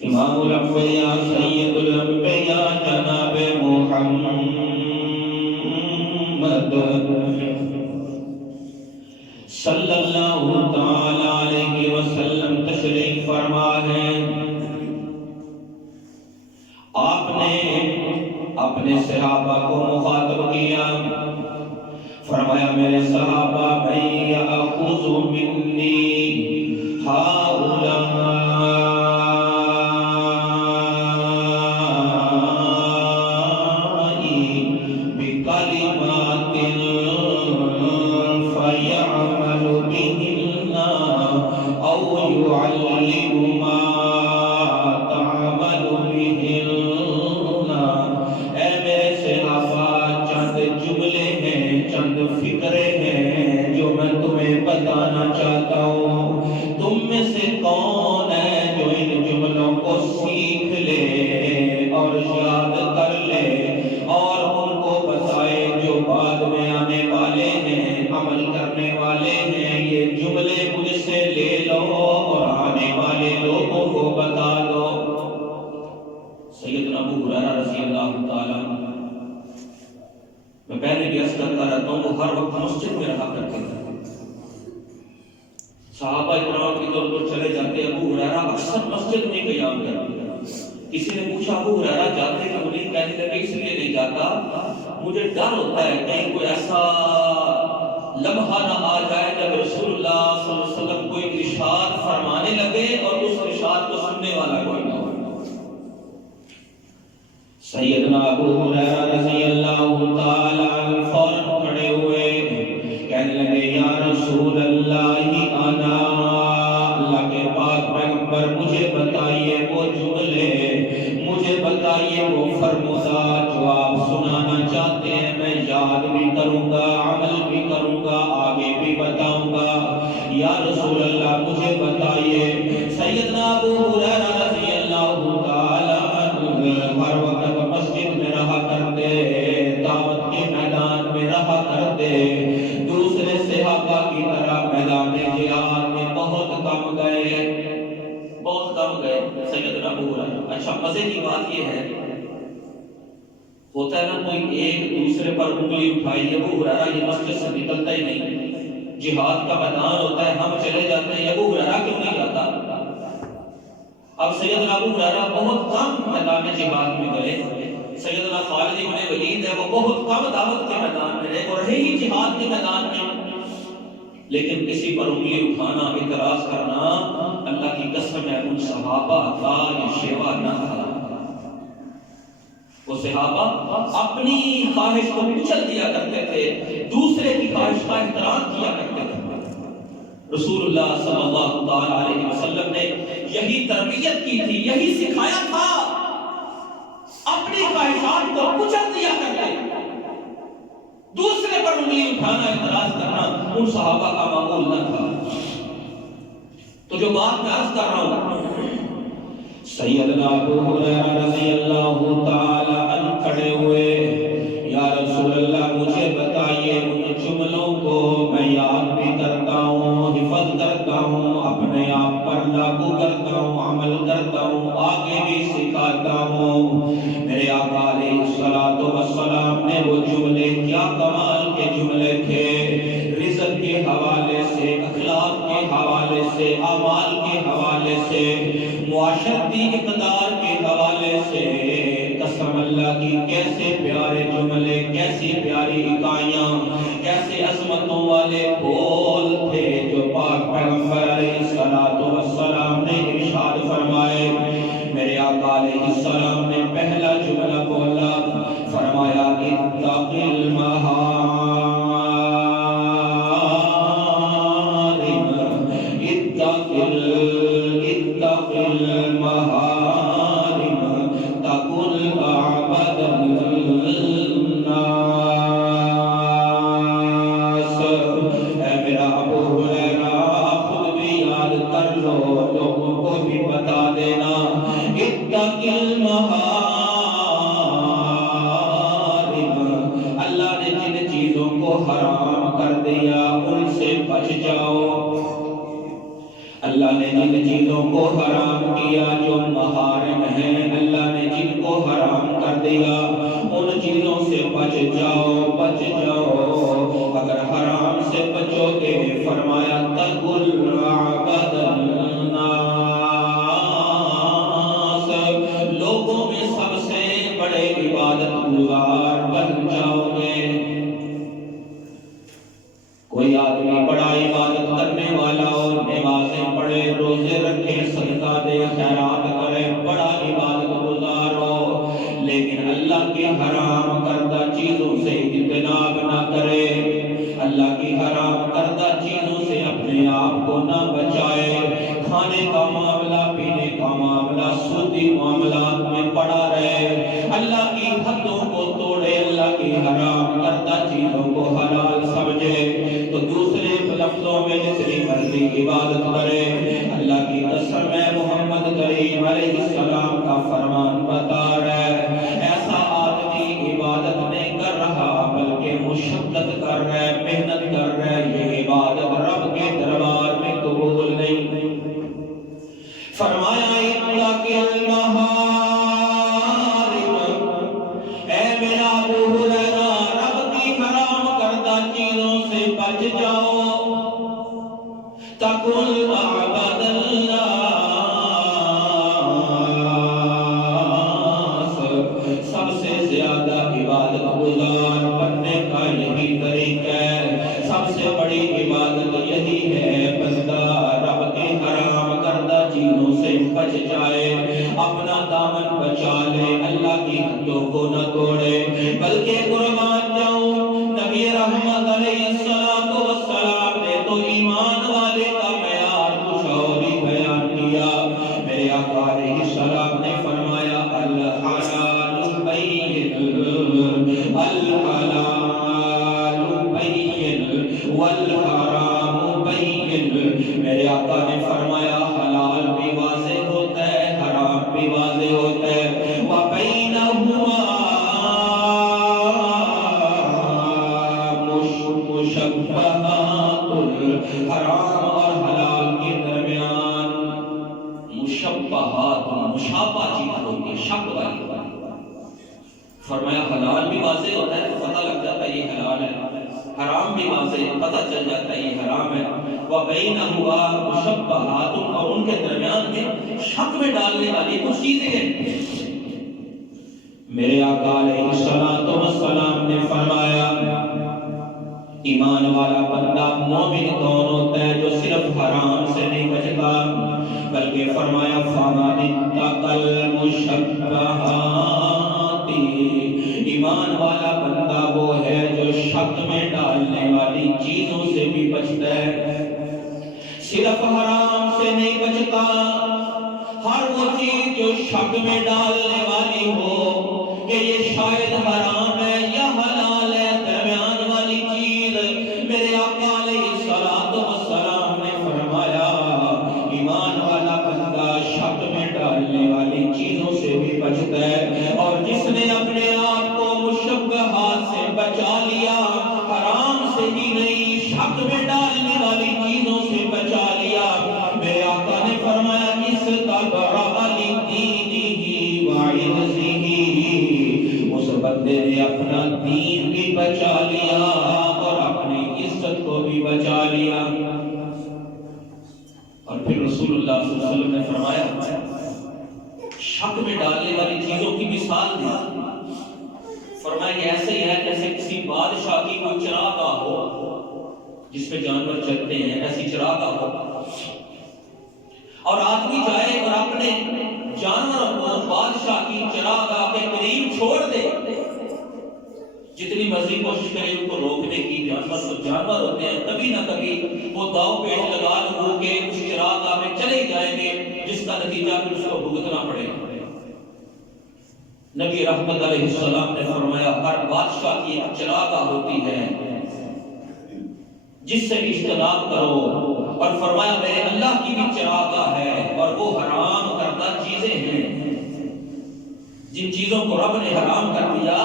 امام الانبیاء سید الانبیاء جناب محمد صلی اللہ تعالی علیہ وسلم تشریف فرما ہے۔ آپ نے اپنے صحابہ کو مخاطب کیا، فرمایا میرے صحابہ من یأخذ منی ہؤلاء بکلمات فیعمل بہن او یعلم ما تعمل بہن۔ اے میرے صحابہ، چند جملے ہیں، چند فکرے ہیں جو میں تمہیں بتانا چاہتا ہوں۔ تم میں سے کون ہے جو ان جملوں کو سیکھ لے اور یاد کر لے اور ان کو بتائے جو بعد میں آنے والے ہیں، عمل کرنے والے ہیں؟ یہ جملے مجھ سے لے لو اور آنے والے لوگوں کو بتا دو۔ سیدنا ابو ہریرہ رضی اللہ تعالیٰ، میں پہلے بھی عرض کرتا رہتا ہوں، وہ ہر وقت مسجد میں رہا کرتے تھے۔ صحابہ اکرام کی طور پر چلے جاتے، ابو ہریرہ اکثر مسجد میں قیام کرتے۔ کسی نے پوچھا ابو ہریرہ جاتے کیوں نہیں؟ کہنے لگے اس لیے نہیں جاتا، مجھے ڈر ہوتا ہے کہیں کوئی ایسا لمحہ نہ آ جائے جب رسول اللہ صلی اللہ علیہ وسلم کوئی ارشاد فرمانے لگے اور اس ارشاد کو سننے والا کوئی نہ ہو۔ سیدنا ابو ہریرہ رضی اللہ تعالی عنہ فوراً کھڑے ہوئے، کہنے لگے یا رسول اللہ انا، اللہ کے پاک پیغمبر مجھے بتائیے وہ جملے، مجھے بتائیے وہ فرمودہ جو آپ سنانا چاہتے ہیں، میں یاد بھی کروں گا، عمل بھی کروں گا، آگے بھی بتاؤں گا۔ یا رسول اللہ مجھے بتائیے۔ سیدنا ابو ہریرہ رضی اللہ تعالی عنہ ہر وقت مسجد میں رہا کرتے، دعوت کے میدان میں رہا کرتے، دوسرے صحابہ کی طرح میدان جہاد میں بہت کم گئے، بہت کم گئے سیدنا ابو ہریرہ۔ اچھا مزے کی بات یہ ہے، ہوتا ہے نا کوئی ایک دوسرے پر انگلی اٹھائی، ابو ہریرہ یہ مسجد سے نکلتا ہی نہیں، جہاد کا میدان ہوتا ہے ہم چلے جاتے ہیں، ابو ہریرہ کیوں نہیں جاتا؟ اب سیدنا ابو ہریرہ بہت کم میدان جہاد میں گئے، سیدنا خالد بن ولید ہے وہ بہت کم دعوت کے میدان میں رہے اور رہے ہی جہاد کے میدان میں، لیکن کسی پر انگلی اٹھانا، اعتراض کرنا، اللہ کی قسم ہے ان صحابہ کا یہ شیوا نہ تھا۔ وہ صحابہ اپنی خواہش کو کچل دیا کرتے تھے، دوسرے کی خواہش کا احترام کیا کرتے تھے۔ رسول اللہ صلی اللہ علیہ وسلم نے یہی تربیت کی تھی، یہی سکھایا تھا، اپنی خواہشات کو کچل دیا کرتے، دوسرے پر انگلی اٹھانا، اعتراض کرنا ان صحابہ کا معمول نہ تھا۔ تو جو بات میں عرض کر رہا ہوں، سیدنا ابو ہریرہ رضی اللہ تعالی عنہ کھڑے ہوئے، یا رسول اللہ مجھے بتائیے ان جملوں کو میں یاد بھی کرتا ہوں، حفظ کرتا ہوں، اپنے آپ پر لاگو کرتا ہوں، عمل کرتا ہوں، آگے بھی سکھاتا ہوں۔ میرے آقا علیہ الصلوۃ والسلام نے وہ جملے، کیا کمال کے جملے تھے، رزق کے حوالے سے، اخلاق کے حوالے سے، اعمال کے حوالے سے، معاشرتی اقدار کے حوالے سے، قسم اللہ کی کیسے پیارے جملے، کیسی پیاری اکائیاں، کیسے عظمتوں والے بول تھے جو پاک پیغمبر علیہ الصلوۃ والسلام نے ارشاد فرمائے۔ میرے آقا علیہ السلام نے پہلا جملہ بولا، فرمایا اتق المحارم، اتق المحارم تکن اعبد الناس۔ اے میرا ابو ہریرہ خود بھی یاد کر لو، لوگوں کو بھی بتا دینا، اتق المحارم، اللہ نے جن چیزوں کو حرام کر دیا ان سے بچ جاؤ۔ اللہ نے جن چیزوں کو حرام کیا جو محارم دیا، ان چیزوں سے بچ جاؤ، بچ جاؤ۔ اگر حرام سے بچو گے، فرمایا تقل عبد الناس، لوگوں میں سب سے بڑے عبادت گزار بن جاؤ گے۔ کوئی آدمی بڑا عبادت کرنے والا ہو، نمازیں پڑھے، روزے رکھے، صدقہ دے، خیرات کرے، بڑا عبادت گزار ہو، لیکن اللہ کی حرام کردہ چیزوں سے اجتناب نہ کرے، اللہ کی حرام کردہ چیزوں سے اپنے آپ کو نہ بچائے، کھانے کا معاملہ، پینے کا معاملہ، سودی معاملات میں پڑا رہے، اللہ کی حدوں کو توڑے، اللہ کی حرام کردہ چیزوں کو حلال سمجھے، تو دوسرے لفظوں میں جتنی مرضی عبادت کرے، اللہ کی قسم ہے محمد کریم علیہ السلام کا فرمان بتا رہا ہے، ایسا آدمی عبادت نہیں کر رہا بلکہ مشقت کر رہا ہے، محنت کر رہا ہے، یہ عبادت رب کے دربار میں قبول نہیں۔ فرمایا اتق المحارم، اے میرا ابو ہریرہ، رب کی حرام کردہ چیزوں سے بچ جاؤ، تقل عبد الناس، سب سے زیادہ عبادت گزار بننے کا یہی طریقہ ہے، سب سے بڑی عبادت یہی ہے، بندہ رب کے حرام کردہ چیزوں سے بچ جائے، اپنا دامن بچا لے، اللہ کی حدوں کو نہ توڑے، بلکہ قربان جاؤں نبی رحمت علیہ السلام نے تو ایمان والے کا معیار کچھ اور ہی بیان کیا۔ میرے آقا علیہ السلام نے فرمایا الحلال بین، الحلال بین والحرام بین، میرے آقا نے فرمایا حلال بھی واضح ہوتا ہے، حرام بھی واضح ہوتا ہے، وَبَيْنَهُمَا مشبہات، حرام اور حلال کے درمیان مشبہات، مشابہ چیز ہوتی ہے، شک والی۔ فرمایا حلال بھی واضح ہوتا ہے، پتہ لگ جاتا ہے یہ حلال ہے، حرام بھی واضح پتہ چل جاتا ہے یہ حرام ہے، وَبَيْنَهُمَا مشبہات، اور ان کے درمیان میں شک میں ڈالنے والی کچھ چیزیں ہیں۔ میرے آقا علیہ السلام نے فرمایا ایمان والا بندہ مومن کون ہوتا ہے؟ جو صرف حرام سے نہیں بچتا، بلکہ فرمایا فَمَنِ اتَّقَى الْمُشَبَّهَاتِ، ایمان والا بندہ وہ ہے جو شک میں ڈالنے والی چیزوں سے بھی بچتا ہے، صرف حرام سے نہیں بچتا، ہر وہ چیز جو شک میں ڈالنے والی ہو کہ یہ شاید حرام ہے یا حلال ہے، درمیان والی چیز، میرے آقا علیہ السلام نے فرمایا ایمان والا بندہ شک میں ڈالنے والی چیزوں سے بھی بچتا ہے، اور جس نے اپنے آپ کو مشبہات سے بچا لیا، حرام سے ہی نہیں شک میں ڈالنے والی چیزوں سے بچا لیا، میرے آقا نے فرمایا استبرأ لدینہ وعرضہ، اس بندے نے اپنا دین بھی بچا لیا اور اپنی عزت کو بھی بچا لیا۔ اور پھر رسول اللہ صلی اللہ علیہ وسلم نے فرمایا شک میں ڈالنے والی چیزوں کی مثال دی، فرمایا کہ ایسے ہی ہے جیسے کسی بادشاہ کی کوئی چراگاہ ہو جس پہ جانور چلتے ہیں، ایسی چراگاہ ہو، اور آدمی جائے اور اپنے جانوروں کو بادشاہ کی چراگاہ کے قریب چھوڑ دے، جتنی مرضی کوشش کرے ان کو روکنے کی، جانور تو جانور ہوتے ہیں، کبھی نہ کبھی وہ داؤ پیچ لگا لگو کے اس چراگاہ میں چلے جائیں گے، جس کا نتیجہ پھر اس کو بھگتنا پڑے گا۔ نبی رحمت علیہ السلام نے فرمایا ہر بادشاہ کی ایک چراگاہ ہوتی ہے جس سے بھی اجتناب کرو، اور فرمایا میرے اللہ کی بھی چراگاہ ہے، اور وہ حرام کردہ چیزیں ہیں، جن چیزوں کو رب نے حرام کر دیا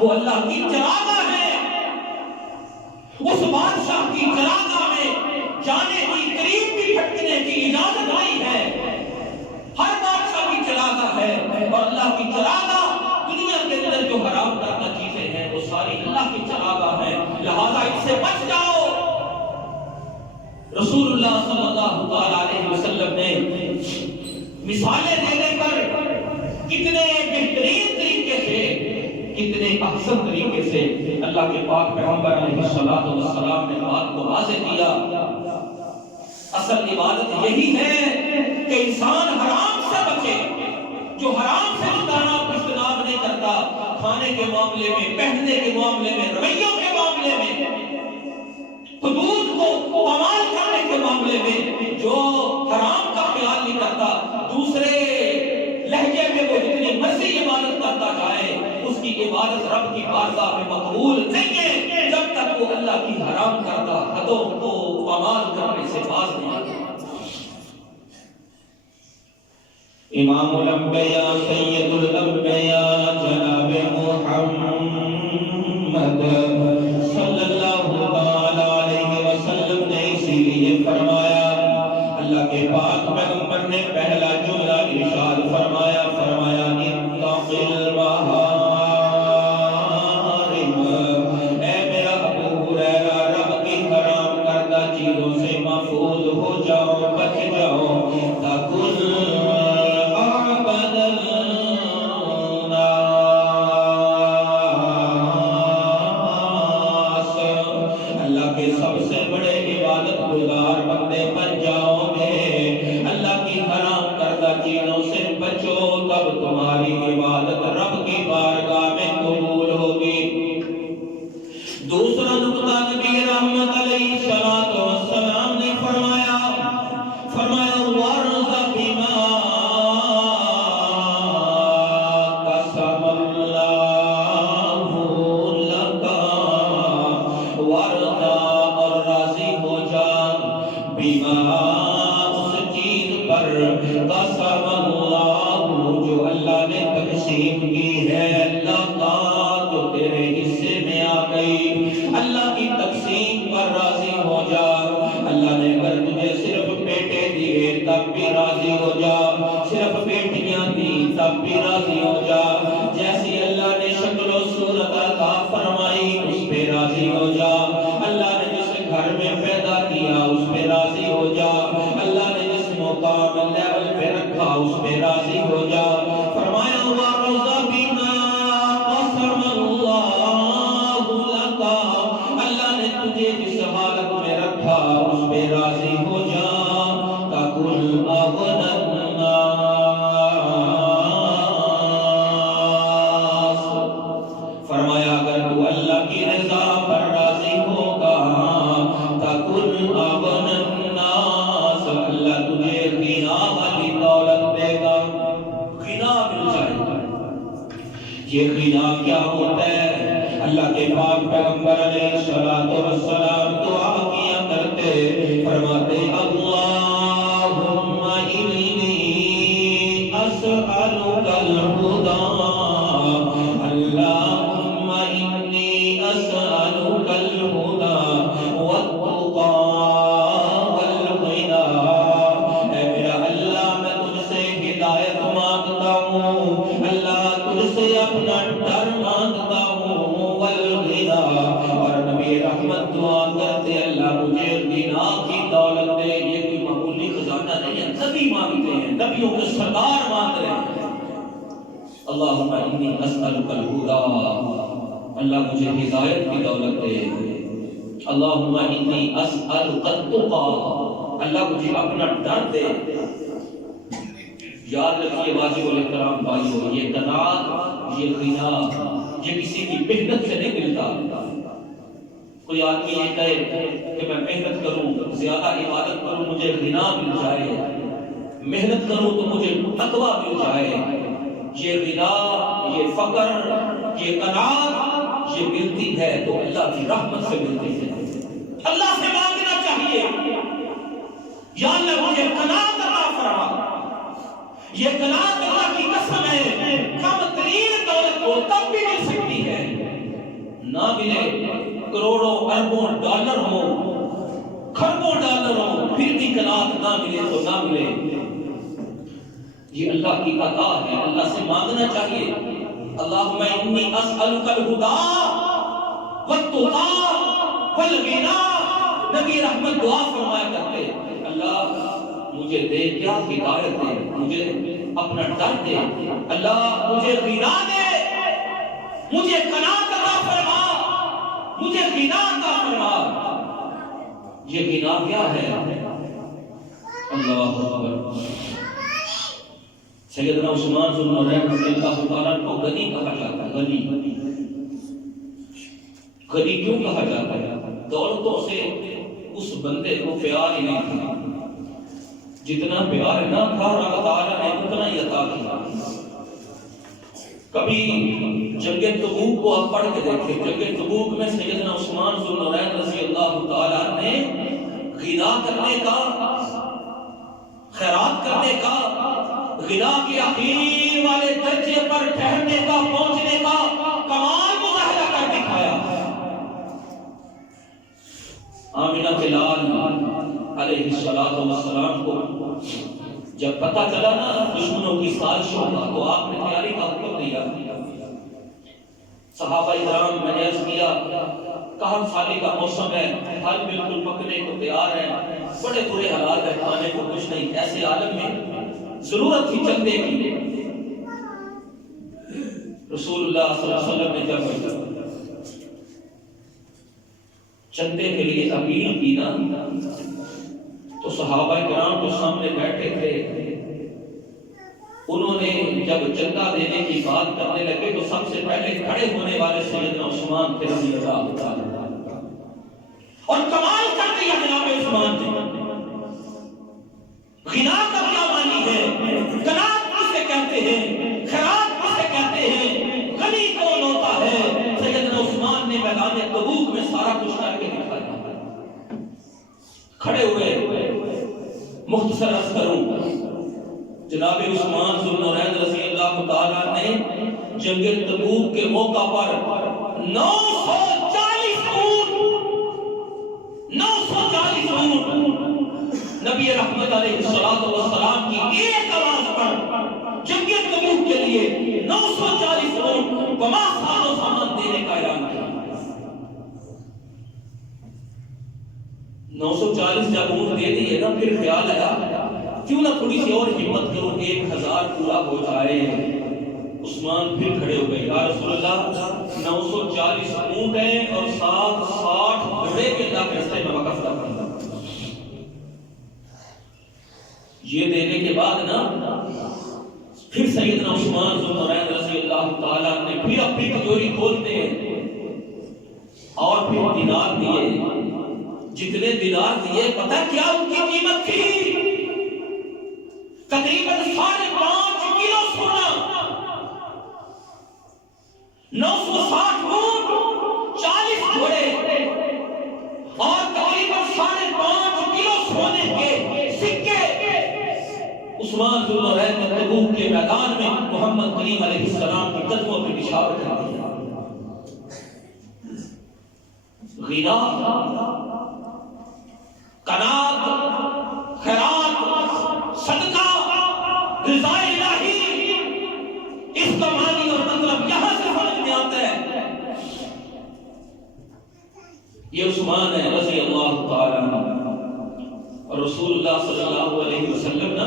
وہ اللہ کی چراگاہ ہے، اس بادشاہ کی چراگاہ میں جانے کی، قریب بھی پھٹکنے کی اجازت نہیں ہے، ہر بادشاہ کی چراگاہ ہے، اور اللہ کی چراگاہ دنیا کے اللہ تعالی علیہ وسلم نے مثالیں دینے پر کتنے بہترین طریقے سے، کتنے احسن طریقے سے اللہ کے پاک پیغمبر علیہ السلام نے بات کو واضح کیا۔ اصل عبادت یہی ہے کہ انسان حرام سے بچے، جو حرام سے اجتناب نہیں کرتا، کھانے کے معاملے میں، پہننے کے معاملے میں، رویوں کے معاملے میں، حدود کو پامال کرنے کے معاملے میں جو حرام کا خیال نہیں کرتا، دوسرے لہجے میں وہ جتنی مرضی عبادت کرتا جائے، اس کی عبادت رب کی بارگاہ میں مقبول نہیں ہے جب تک وہ اللہ کی حرام کردہ حدوں کو پامال کرنے سے باز نہیں آتا۔ امام الانبیاء سید الانبیاء جناب محمد صلی اللہ علیہ وسلم نے اسی لیے فرمایا، اللہ کے پاک پیغمبر نے پہلا جملہ ارشاد فرمایا، اتق المحارم، اے میرا ابو ہریرہ رب کی حرام کردہ چیزوں سے محفوظ ہو جاؤ، بچ جاؤ، تکن تمہاری عبادت رب کی بارگاہ میں قبول ہوگی۔ دوسرا نقطہ نبی رحمت علیہ السلام نے فرمایا وَارْضَ بِمَا قَسَمَ اللَّهُ لَكَ، وَارْضَ اور راضی ہو جا، بِمَا اس چیز پر، قَسَمَ اللَّهُ جو اللہ نے تقسیم کی ہے، اللہ کا جو تیرے حصے میں آ گئی، اللہ کی تقسیم پر راضی ہو جا۔ اللہ نے اگر تجھے صرف بیٹے دیے تب بھی راضی ہو جا، صرف بیٹیاں دی تب بھی راضی ہو جا، جیسی اللہ نے شکل و صورت عطا فرمائی اس پہ راضی ہو جا، اللہ نے جس گھر میں پیدا کیا اس پہ راضی ہو جا، اللہ نے جس مقام لیول پہ رکھا اس پہ راضی ہو جا۔ فرمایا وَارْضَ بِمَا قَسَمَ اللَّهُ لَكَ، اللہ نے تجھے جس حالت میں رکھا اس پہ راضی ہو جا، تَكُنْ أَغْنَى النَّاسِ، فرمایا اگر تو اللہ کی رضا پر راضی ہوگا، تَكُنْ أَغْنَى النَّاسِ، اللہ تجھے غنا والی دولت دے گا، غنا مل جائے گا۔ یہ غنا کیا ہوتا ہے؟ اللہ کے پاک پیغمبر علیہ السلام دعا کیا کرتے، فرماتے اللہم انی اسألک الہدی، اللہم انی اسألک الہدی والتقی والغنی، اے میرا اللہ میں تجھ سے ہدایت مانگتا ہوں، اللہ تجھ سے اپنا ڈر مانگتا ہوں، والغنی، اور نبی رحمت دعا کرتے اللہ مجھے غنا کی دولت دے۔ یہ کوئی معمولی خزانہ نہیں ہے، نبی مانگتے ہیں، نبیوں کے سردار مانگ رہے ہیں۔ اللہم انی اسألک الہدی، اللہ مجھے ہدایت کی دولت دے۔ اللہم انی اسألک التقی، اللہ مجھے اپنا ڈر دے۔ یاد رکھیے واجب الاحترام بھائیو، یہ قناعت، یہ غنا، یہ کسی کی محنت سے نہیں ملتا۔ کوئی آدمی یہ کہے کہ میں محنت کروں، زیادہ عبادت کروں، مجھے غنا مل جائے، محنت کروں تو مجھے تقویٰ مل جائے۔ یہ غنا، یہ فقر، یہ قناعت، یہ ملتی ہے تو اللہ کی رحمت سے ملتی ہے۔ اللہ سے مانگنا چاہیے، یا اللہ مجھے قناعت عطا فرما۔ یہ قناعت اللہ کی قسم ہے، کم ترین دولت کو تب بھی مل سکتی ہے، نہ ملے کروڑوں اربوں ڈالر ہو، کھربوں ڈالر ہو، پھر بھی قناعت نہ ملے تو نہ ملے۔ یہ اللہ کی عطا ہے، اللہ سے مانگنا چاہیے۔ اللہم انی اسألک الہدی والتقی والغنی، نبی رحمت دعا فرمایا کرتے اللہ مجھے دے کیا ہدایت دے، مجھے اپنا ڈر دے، اللہ مجھے غنا دے، مجھے قناعت عطا فرما، مجھے غنا عطا فرما۔ یہ غنا کیا ہے؟ اللہ اکبر۔ سیدنا عثمان ذو النورین رضی اللہ تعالیٰ کو غنی کہا جاتا ہے، غنی غنی کیوں کہا جاتا ہے؟ دولتوں سے اس بندے کو پیار ہی نہیں تھا، جتنا پیار نہ تھا اللہ تعالیٰ نے اتنا ہی عطا کیا۔ کبھی جنگ تبوک کو آپ پڑھ کے دیکھیں، جنگ تبوک میں سیدنا عثمان ذو النورین رضی اللہ تعالیٰ نے غنا کرنے کا، خیرات کرنے کا، غنا کے اخیر والے درجے پر ٹھہرنے کا، پہنچنے کا کمال مظاہرہ کر دکھایا۔ آمنہ کے لال علیہ السلام کو جب پتہ چلا نا دشمنوں کی سازشوں کا، تو آپ نے تیاری کا حکم دیا۔ صحابہ اکرام، میں نے عرض کیا کہاں سالی کا موسم ہے، پھل بالکل پکنے کو تیار ہے، بڑے برے حالات ہے، کھانے کو کچھ نہیں، ایسے عالم میں ضرورت تھی چندے کی۔ رسول اللہ صلی اللہ علیہ وسلم نے جب چندے کے لیے اپیل کی نا، تو صحابہ کرام جو سامنے بیٹھے تھے، انہوں نے جب چندہ دینے کی بات کرنے لگے تو سب سے پہلے کھڑے ہونے والے سیدنا عثمان تھے رضی اللہ تعالیٰ، اور کمال کر دیا جناب عثمان نے۔ غنا کا کیا معنی ہے؟ قناعت کسے کہتے ہیں؟ خیرات کسے کہتے ہیں؟ غنی کون ہوتا ہے؟ سیدنا عثمان نے میدان تبوک میں سارا کچھ کر کے دکھایا۔ کھڑے ہوئے، مختصر عرض کروں، جناب عثمان ذو النورین رضی اللہ تعالیٰ نے جنگ تبوک کے موقع پر 940 اونٹ نبی رحمت علیہ السلام کی ایک آواز پر جنگ تبوک کے لیے 940 اونٹ وما ساز و سامان دینے کا اعلان کیا۔ 940 جب اونٹ دے دیے نا، پھر خیال آیا کیوں نہ تھوڑی سی اور ہمت کرو، 1000 پورا ہو جائے۔ عثمان پھر کھڑے ہو گئے، یا رسول اللہ 940 اونٹ ہیں اور 60 گھوڑے کے اللہ کے راستے میں وقف کرنا۔ یہ دینے کے بعد نا پھر سیدنا عثمان ذو النورین رضی اللہ تعالیٰ نے پھر اپنی تجوری کھولتے اور پھر دینار دیے۔ جتنے دینار دیے پتہ کیا ان کی قیمت تھی؟ تقریباً 5.5 کلو سونا، 960 اونٹ، 40 گھوڑے اور تقریباً 5.5 کلو سونے کے سکے۔ عثمان ذو النورین نے تبوک کے میدان میں محمد کریم علیہ السلام کے قدموں پہ نشاور کر دیا۔ غنا، قناعت، خیرات، صدقہ، رضا الہی، اس کا معنی اور مطلب یہاں سے سمجھ میں آتا ہے۔ یہ عثمان ہے رضی اللہ تعالیٰ عنہ، اور رسول اللہ صلی اللہ علیہ وسلم نا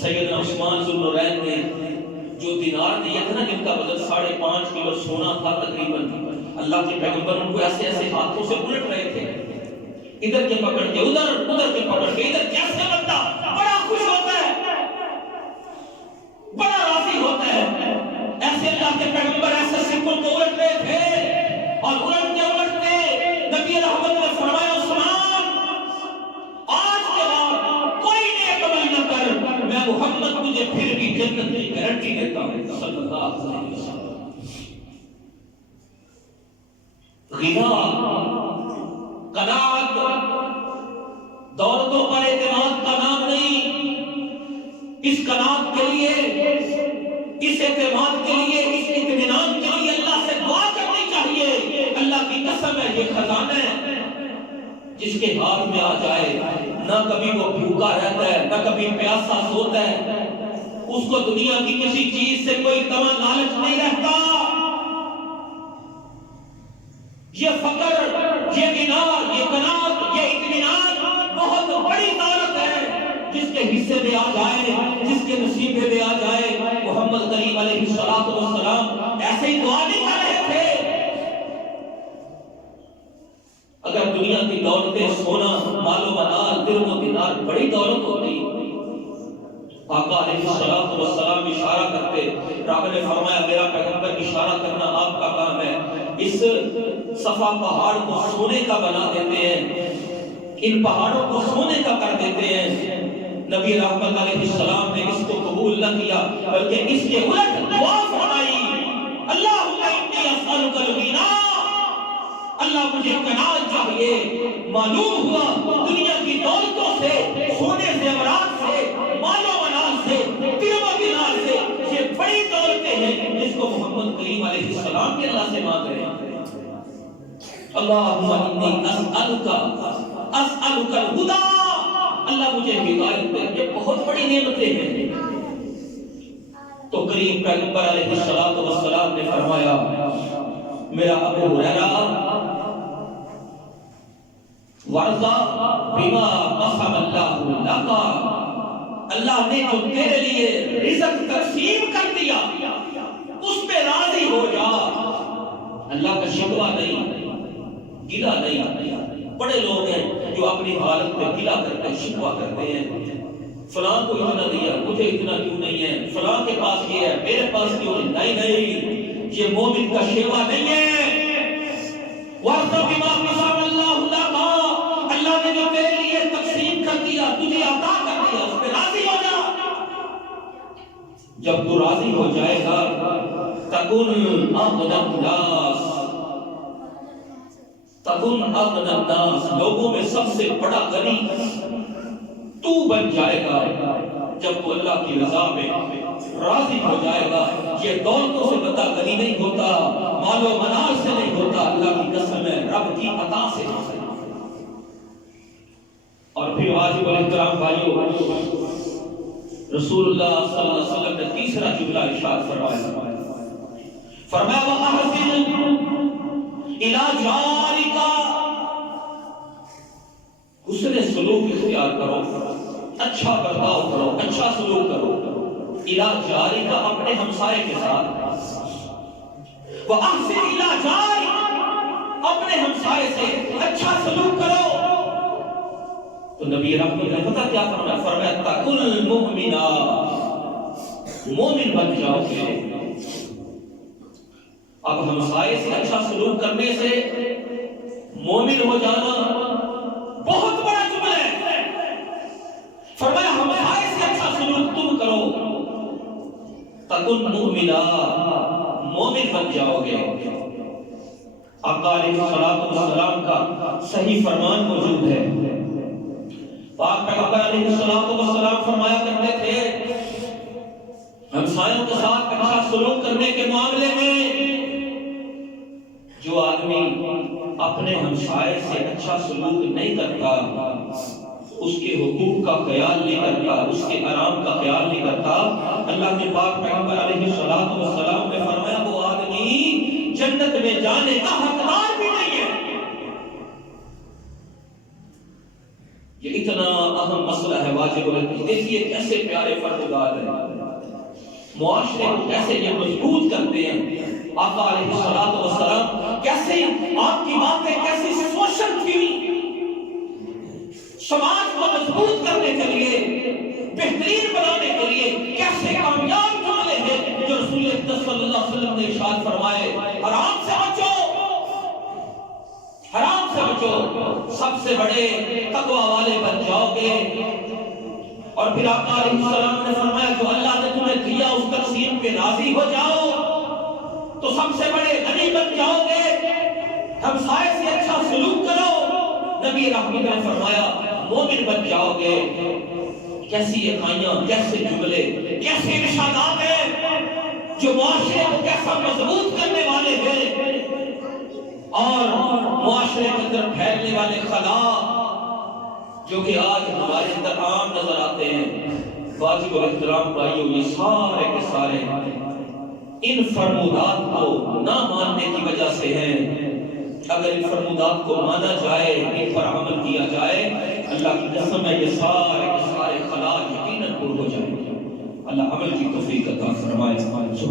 سیدنا عثمان ذو النورین نے جو دینار دیے تھے نا، جن کا وزن 5.5 کلو سونا تھا تقریباً، اللہ کے پیغمبر ان کو ایسے ایسے ہاتھوں سے الٹ رہے تھے، ادھر کے پکڑ کے ادھر، ادھر کے پکڑ کے ادھر۔ کیسے بندہ بڑا خوش ہوتا ہے، بڑا راضی ہوتا ہے۔ ایسے اللہ کے پیغمبر ایسے سکوں کو الٹ رہے تھے، اور الٹتے الٹتے نبی رحمت نے فرمایا عثمان آج کے بعد کوئی نیک عمل نہ کر، میں محمد تجھے پھر بھی جنت کی گارنٹی دیتا ہوں صلی اللہ علیہ وسلم۔ غنا، قناعت، دولتوں پر اعتماد کا نام نہیں۔ اس قناعت کے لیے، اس اعتماد کے لیے، اس اطمینان کے لیے اللہ سے دعا کرنی چاہیے۔ اللہ کی قسم ہے، یہ خزانہ ہے جس کے ہاتھ میں آ جائے، نہ کبھی وہ بھوکا رہتا ہے، نہ کبھی پیاسا سوتا ہے، اس کو دنیا کی کسی چیز سے کوئی تمنا لالچ نہیں رہتا۔ یہ فقر، یہ غنا، یہ قناعت، یہ اطمینان بہت بڑی دولت ہے۔ کے حصے میں آ جائے، جس کے نصیبے میں آ جائے۔ محمد کریم علیہ السلام ایسے ہی دعا نہیں کر رہے تھے۔ اگر دنیا کی دولتیں، سونا، مال و منال، درہم و دینار بڑی دولت ہوتی، آقا علیہ السلام اشارہ کرتے، رب نے فرمایا میرا پیغمبر اشارہ کرنا آپ کا کام ہے، اس صفا پہاڑ کو سونے کا بنا دیتے ہیں، ان پہاڑوں کو سونے کا کر دیتے ہیں۔ نبی رحمت علیہ السلام نے اس کو قبول نہ کیا، بلکہ اس کے الٹ دعا فرمائی، اللہم انی اسألک الغنی، اللہ مجھے قناعت چاہیے۔ معلوم ہوا دنیا کی دولتوں سے، سونے زیورات سے، مال و منال سے، درہم و دینار سے، یہ بڑی دولتیں ہیں جس کو محمد کریم علیہ السلام کے اللہ سے مانگ رہے ہیں۔ اللہم انی اسألک الہدی، اللہ مجھے ہدایت دے، یہ بہت بڑی نعمتیں ہیں۔ تو کریم پیغمبر علیہ السلام نے فرمایا، میرا ابو ہریرہ وَرْضَ بِمَا قَسَمَ اللَّهُ لَكَ، اللہ نے جو تیرے لیے رزق تقسیم کر دیا اس پہ راضی ہو جا۔ اللہ کا شکوہ نہیں، گلہ نہیں۔ بڑے لوگ ہیں جو اپنی حالت پہ گلہ کرتے ہیں، شکوہ کرتے ہیں، فلاں کو اتنا دیا مجھے اتنا کیوں نہیں ہے، فلاں کے پاس یہ ہے میرے پاس کیوں نہیں۔ نہیں، یہ مومن کا شیوا نہیں ہے۔ وَرْضَ بِمَا قَسَمَ اللَّهُ لَكَ، اللہ نے جو تیرے لیے تقسیم کر دیا، تجھے عطا کر دیا، اس پہ راضی ہو جا۔ جب تو راضی ہو جائے گا تَكُنْ أَغْنَى النَّاسِ، تَكُنْ أَغْنَى النَّاسِ، لوگوں میں سب سے بڑا غنی تو بن جائے گا۔ جب تو اللہ کی رضا میں راضی ہو جائے گا، یہ دولتوں سے بندہ غنی نہیں ہوتا، مال و منال سے نہیں ہوتا، اللہ کی قسم ہے رب کی عطا سے۔ اور پھر واجب الاحترام بھائیو، رسول اللہ صلی اللہ علیہ وسلم نے تیسرا جملہ ارشاد فرمایا، وَأَحْسِنْ إِلَىٰ جَارِكَ، حسن سلوک اختیار کرو، اچھا برتاؤ کرو، اچھا سلوک کرو، اِلیٰ جارِکَ، اپنے ہمسائے کے ساتھ، وَأَحْسِنْ إِلَىٰ جَارِکَ، اپنے ہمسائے سے اچھا سلوک کرو۔ تو نبی رحمت نے پتہ کیا فرمایا، تَكُنْ مُؤْمِنًا، مومن بن جاؤ گے۔ اب ہمسائے سے اچھا سلوک کرنے سے مومن ہو جانا بہت بڑا جملہ ہے۔ فرمایا ہمسائے سے اچھا سلوک تم کرو، تَكُنْ مُؤْمِنًا، مومن بن جاؤ گے۔ آقا علیہ السلام کا صحیح فرمان موجود ہے، پاک پیغمبر علیہ السلام فرمایا کرتے تھے، ہمسایوں کے ساتھ اچھا سلوک کرنے کے معاملے میں جو آدمی اپنے ہمسائے سے اچھا سلوک نہیں کرتا، اس کے حقوق کا خیال نہیں کرتا، اس کے آرام کا خیال نہیں کرتا، اللہ کے پاک پیغمبر علیہ السلام نے فرمایا وہ آدمی جنت میں جانے کا حقدار بھی نہیں ہے۔ یہ اتنا اہم مسئلہ ہے واجب الاحترام۔ دیکھیے کیسے پیارے فرزگار ہیں، معاشرے کو کیسے یہ مضبوط کرتے ہیں۔ آقا علیہ السلام کیسے آپ کی باتیں کیسی سوشل تھی، سماج کو مضبوط کرنے کے لیے، بہترین بنانے کے لیے کیسے کامیاب جملے ہیں جو رسول اللہ صلی اللہ علیہ وسلم نے ارشاد فرمائے، حرام سے بچو، حرام سے بچو، سب سے بڑے تقوی والے بن جاؤ گے۔ اور پھر آقا علیہ السلام نے فرمایا جو اللہ نے تمہیں دیا اس تقسیم پہ راضی ہو جاؤ تو سب سے بڑے غنی بن جاؤ گے۔ ہمسائے سے اچھا سلوک کرو، نبی رحمت نے فرمایا مومن بن جاؤ گے۔ کیسی اکائیاں، کیسے جملے، کیسے ارشادات ہیں جو معاشرے کو کیسا مضبوط کرنے والے ہیں، اور معاشرے کے اندر پھیلنے والے خلا جو کہ آج ہمارے اندر عام نظر آتے ہیں۔ واجب الاحترام بھائیوں، یہ سارے کے سارے ان فرمودات کو نہ ماننے کی وجہ سے ہیں۔ اگر ان فرمودات کو مانا جائے، ان پر عمل کیا جائے، اللہ کی قسم ہے یہ سارے کے سارے خلا پر ہو جائیں گے۔ اللہ عمل کی توفیق عطا فرمائے۔